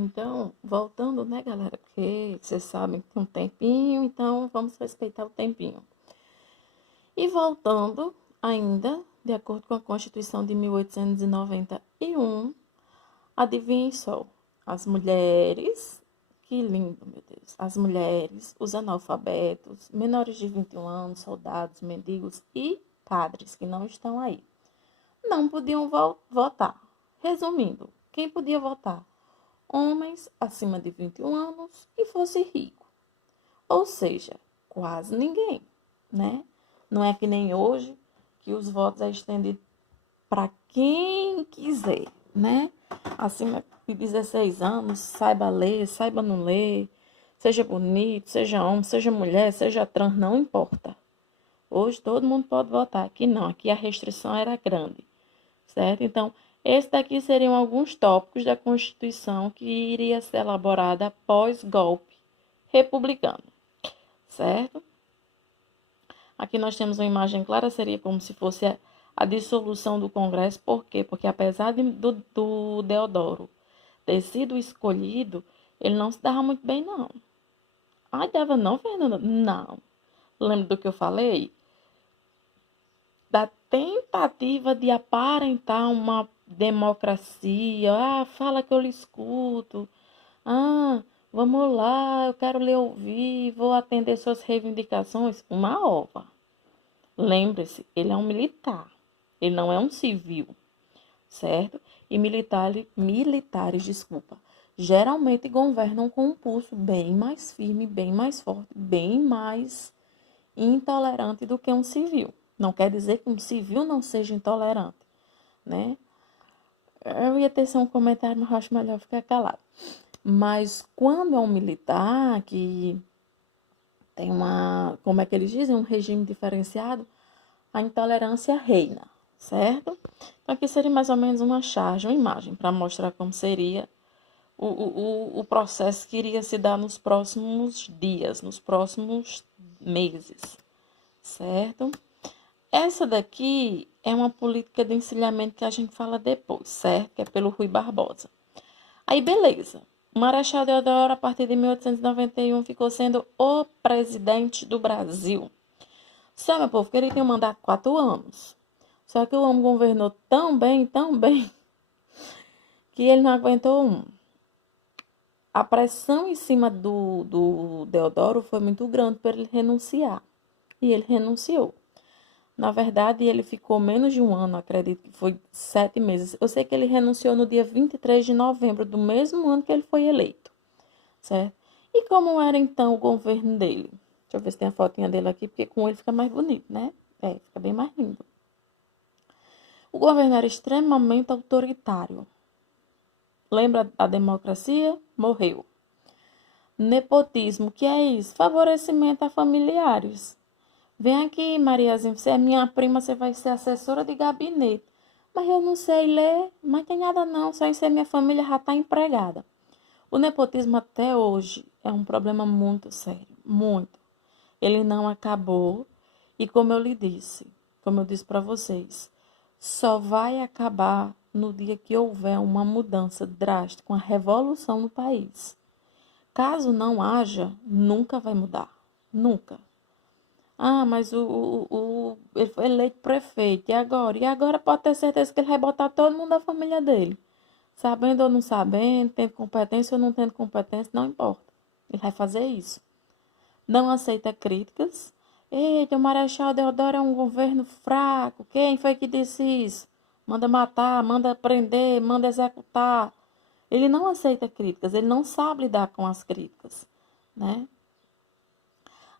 Então, voltando, né, galera? Porque vocês sabem que tem um tempinho, então vamos respeitar o tempinho. E voltando ainda, de acordo com a Constituição de 1891, adivinhem só, as mulheres, que lindo, meu Deus, as mulheres, os analfabetos, menores de 21 anos, soldados, mendigos e padres que não estão aí, não podiam votar. Resumindo, quem podia votar? Homens acima de 21 anos e fosse rico. Ou seja, quase ninguém, né? Não é que nem hoje, que os votos é estendido para quem quiser, né? Acima de 16 anos, saiba ler, saiba não ler, seja bonito, seja homem, seja mulher, seja trans, não importa. Hoje todo mundo pode votar. Aqui não, aqui a restrição era grande, certo? Então, esses daqui seriam alguns tópicos da Constituição que iria ser elaborada após golpe republicano, certo? Aqui nós temos uma imagem clara, seria como se fosse a dissolução do Congresso. Por quê? Porque apesar do Deodoro ter sido escolhido, ele não se dava muito bem, não. Ai, dava não, Fernanda? Não. Lembra do que eu falei? Da tentativa de aparentar uma democracia. Ah, fala que eu lhe escuto. Ah, vamos lá, eu quero lhe ouvir, vou atender suas reivindicações. Uma ova. Lembre-se, ele é um militar, ele não é um civil, certo? E militares, desculpa, geralmente governam com um pulso bem mais firme, bem mais forte, bem mais intolerante do que um civil. Não quer dizer que um civil não seja intolerante, né? Eu ia ter um comentário, mas acho melhor ficar calado. Mas quando é um militar que tem como é que eles dizem, um regime diferenciado, a intolerância reina, certo? Então, aqui seria mais ou menos uma charge, uma imagem, para mostrar como seria o processo que iria se dar nos próximos dias, nos próximos meses, certo? Essa daqui é uma política de encilhamento que a gente fala depois, certo? Que é pelo Rui Barbosa. Aí, beleza. O Marechal Deodoro, a partir de 1891, ficou sendo o presidente do Brasil. Só, meu povo, que ele tinha um mandato de 4 anos. Só que o homem governou tão bem, que ele não aguentou um. A pressão em cima do Deodoro foi muito grande para ele renunciar. E ele renunciou. Na verdade, ele ficou menos de um ano, acredito que foi 7 meses. Eu sei que ele renunciou no dia 23 de novembro do mesmo ano que ele foi eleito, certo? E como era então o governo dele? Deixa eu ver se tem a fotinha dele aqui, porque com ele fica mais bonito, né? É, fica bem mais lindo. O governo era extremamente autoritário. Lembra a democracia? Morreu. Nepotismo, que é isso? Favorecimento a familiares. Vem aqui, Mariazinha, você é minha prima, você vai ser assessora de gabinete. Mas eu não sei ler, mas tem nada não, só em ser minha família já está empregada. O nepotismo até hoje é um problema muito sério, muito. Ele não acabou e como eu lhe disse, como eu disse para vocês, só vai acabar no dia que houver uma mudança drástica, uma revolução no país. Caso não haja, nunca vai mudar. Nunca. Ah, mas ele foi eleito prefeito. E agora? E agora pode ter certeza que ele vai botar todo mundo da família dele. Sabendo ou não sabendo, tendo competência ou não tendo competência, não importa. Ele vai fazer isso. Não aceita críticas. Eita, o Marechal Deodoro é um governo fraco. Quem foi que disse isso? Manda matar, manda prender, manda executar. Ele não aceita críticas, ele não sabe lidar com as críticas, né?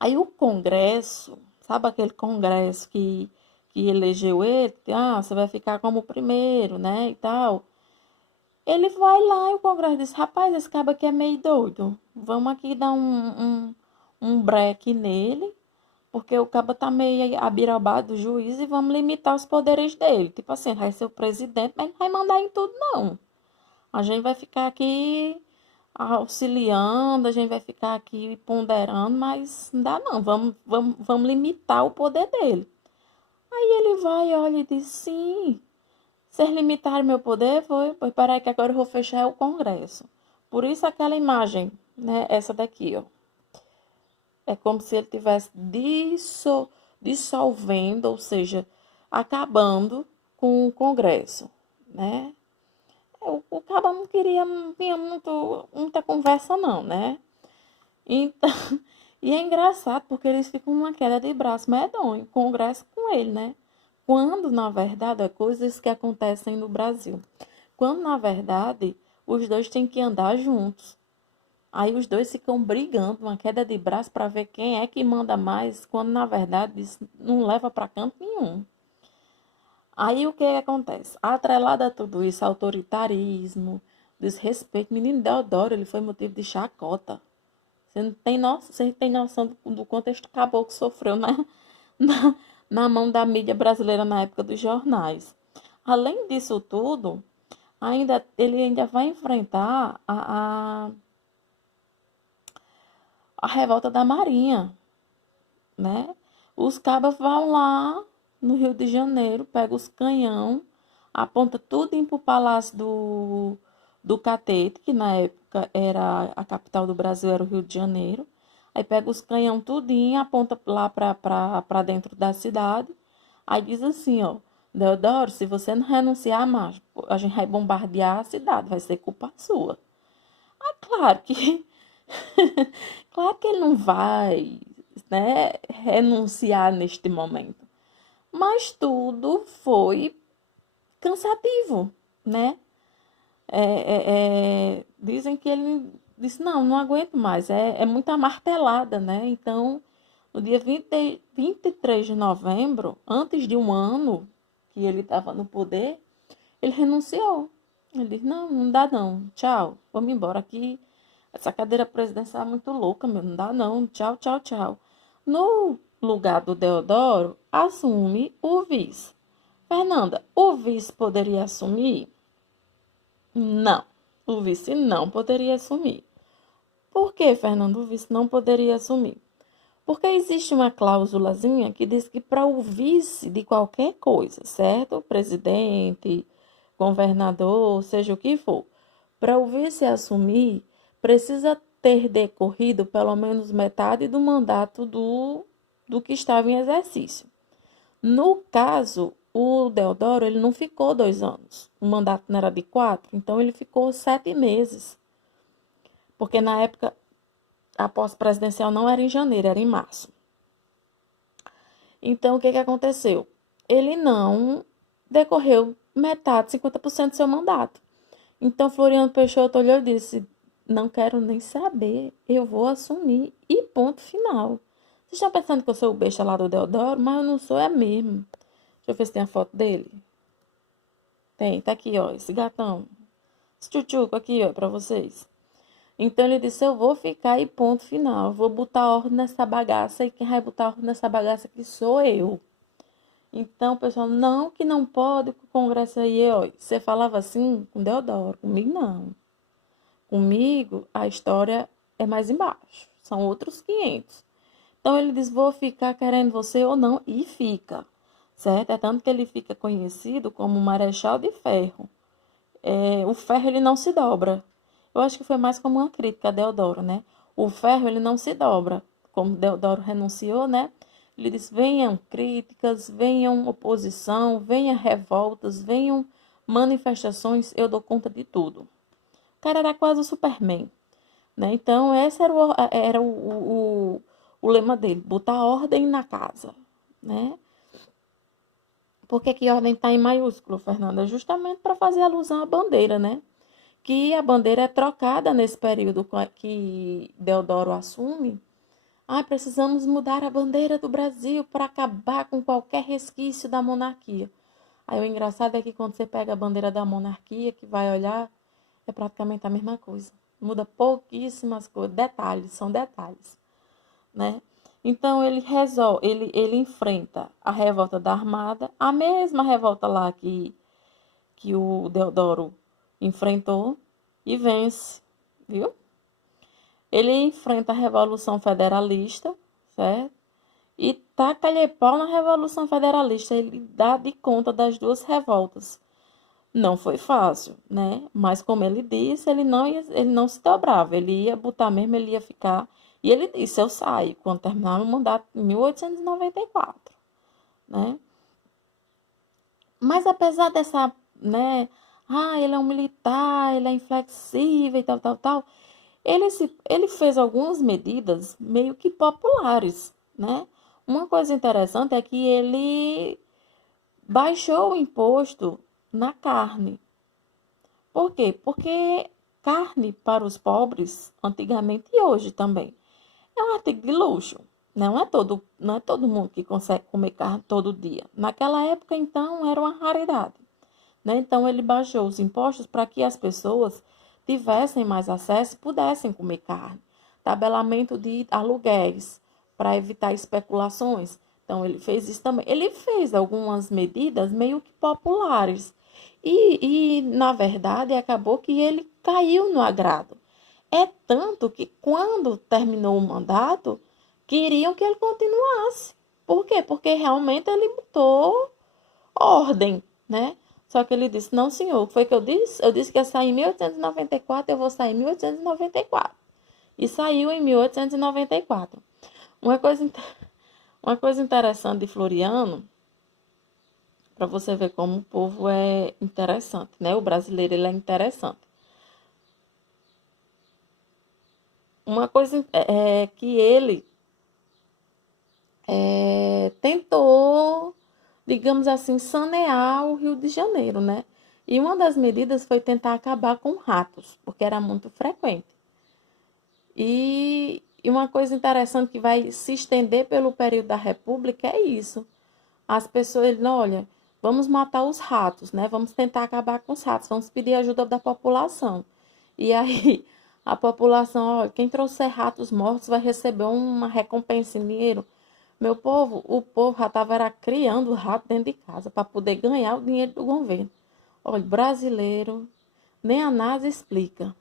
Aí o Congresso, sabe aquele Congresso que elegeu ele? Ah, você vai ficar como primeiro, né, e tal. Ele vai lá e o Congresso diz, rapaz, esse cabo aqui é meio doido. Vamos aqui dar um break nele, porque o cabo tá meio abirabado do juiz e vamos limitar os poderes dele. Tipo assim, vai ser o presidente, mas não vai mandar em tudo, não. A gente vai ficar aqui auxiliando, a gente vai ficar aqui ponderando, mas não dá não, vamos limitar o poder dele. Aí ele vai, olha e diz, sim, vocês limitaram meu poder, foi? Pois peraí que agora eu vou fechar o Congresso. Por isso aquela imagem, né? Essa daqui, ó. É como se ele estivesse dissolvendo, ou seja, acabando com o Congresso, né? O cabo não tinha muita conversa não, né? Então, e é engraçado porque eles ficam numa queda de braço medonho, o Congresso com ele, né? Quando, na verdade, é coisas que acontecem no Brasil. Quando, na verdade, os dois têm que andar juntos. Aí os dois ficam brigando, uma queda de braço para ver quem é que manda mais, quando, na verdade, isso não leva para canto nenhum. Aí o que acontece? Atrelado a tudo isso, autoritarismo, desrespeito. Menino Deodoro, ele foi motivo de chacota. Você tem noção do quanto este caboclo sofreu, né? Na, na mão da mídia brasileira na época dos jornais. Além disso tudo, ele ainda vai enfrentar a revolta da Marinha, né? Os cabas vão lá no Rio de Janeiro, pegam os canhão, aponta tudo para o Palácio do Catete, que na época era a capital do Brasil, era o Rio de Janeiro. Aí pega os canhão tudinho, aponta lá para dentro da cidade. Aí diz assim, ó, Deodoro, se você não renunciar mais, a gente vai bombardear a cidade, vai ser culpa sua. Ah, claro que claro que ele não vai, né, renunciar neste momento. Mas tudo foi cansativo, né? Dizem que ele disse, não aguento mais, é muita martelada, né? Então, no dia 23 de novembro, antes de um ano que ele estava no poder, ele renunciou. Ele disse, não dá não, tchau, vamos embora aqui. Essa cadeira presidencial é muito louca, meu, não dá não, tchau, tchau, tchau. No lugar do Deodoro, assume o vice. Fernanda, o vice poderia assumir? Não, o vice não poderia assumir. Por que, Fernando, o vice não poderia assumir? Porque existe uma cláusulazinha que diz que para o vice de qualquer coisa, certo? Presidente, governador, seja o que for, para o vice assumir, precisa ter decorrido pelo menos metade do mandato do que estava em exercício. No caso, o Deodoro, ele não ficou 2 anos. O mandato não era de 4, então ele ficou 7 meses. Porque na época a posse presidencial não era em janeiro, era em março. Então, o que aconteceu? Ele não decorreu metade, 50% do seu mandato. Então, Floriano Peixoto olhou e disse, não quero nem saber, eu vou assumir e ponto final. Vocês estão pensando que eu sou o besta lá do Deodoro, mas eu não sou, é mesmo. Deixa eu ver se tem a foto dele. Tem, tá aqui, ó, esse gatão. Esse tchutchuco aqui, ó, pra vocês. Então ele disse, eu vou ficar e ponto final. Vou botar ordem nessa bagaça e quem vai botar ordem nessa bagaça aqui sou eu. Então, pessoal, não que não pode, que o Congresso aí, ó, você falava assim com Deodoro, comigo não. Comigo, a história é mais embaixo, são outros 500. Então, ele diz, vou ficar querendo você ou não, e fica, certo? É tanto que ele fica conhecido como Marechal de Ferro. O ferro, ele não se dobra. Eu acho que foi mais como uma crítica a Deodoro, né? O ferro, ele não se dobra. Como Deodoro renunciou, né? Ele disse, venham críticas, venham oposição, venham revoltas, venham manifestações, eu dou conta de tudo. O cara era quase o Superman, né? Então, esse era o lema dele, botar ordem na casa, né? Por que ordem está em maiúsculo, Fernanda? Justamente para fazer alusão à bandeira, né? Que a bandeira é trocada nesse período que Deodoro assume. Precisamos mudar a bandeira do Brasil para acabar com qualquer resquício da monarquia. Aí o engraçado é que quando você pega a bandeira da monarquia, que vai olhar, é praticamente a mesma coisa. Muda pouquíssimas coisas, detalhes, são detalhes, né? Então ele enfrenta a revolta da Armada, a mesma revolta lá que o Deodoro enfrentou e vence, viu? Ele enfrenta a Revolução Federalista, certo? E taca-lhe pau na Revolução Federalista. Ele dá de conta das duas revoltas. Não foi fácil, né? Mas como ele disse, ele não se dobrava, ele ia botar mesmo, ele ia ficar. E ele disse, eu saio quando terminar o mandato em 1894, né? Mas apesar dessa, né? Ah, ele é um militar, ele é inflexível e tal, tal, tal. Ele fez algumas medidas meio que populares, né? Uma coisa interessante é que ele baixou o imposto na carne. Por quê? Porque carne para os pobres, antigamente e hoje também, é um artigo de luxo. Não é todo mundo que consegue comer carne todo dia. Naquela época, então, era uma raridade, né? Então, ele baixou os impostos para que as pessoas tivessem mais acesso e pudessem comer carne. Tabelamento de aluguéis para evitar especulações. Então, ele fez isso também. Ele fez algumas medidas meio que populares. Na verdade, acabou que ele caiu no agrado. É tanto que, quando terminou o mandato, queriam que ele continuasse. Por quê? Porque realmente ele botou ordem, né? Só que ele disse, não, senhor, foi o que eu disse? Eu disse que ia sair em 1894, eu vou sair em 1894. E saiu em 1894. Uma coisa, uma coisa interessante de Floriano, para você ver como o povo é interessante, né? O brasileiro, ele é interessante. Uma coisa é que ele tentou, digamos assim, sanear o Rio de Janeiro, né? E uma das medidas foi tentar acabar com ratos, porque era muito frequente. E uma coisa interessante que vai se estender pelo período da República é isso. As pessoas, não, olha, vamos matar os ratos, né? Vamos tentar acabar com os ratos, vamos pedir ajuda da população. E aí, a população, olha, quem trouxer ratos mortos vai receber uma recompensa em dinheiro. Meu povo, o povo já estava criando rato dentro de casa para poder ganhar o dinheiro do governo. Olha, brasileiro, nem a NASA explica.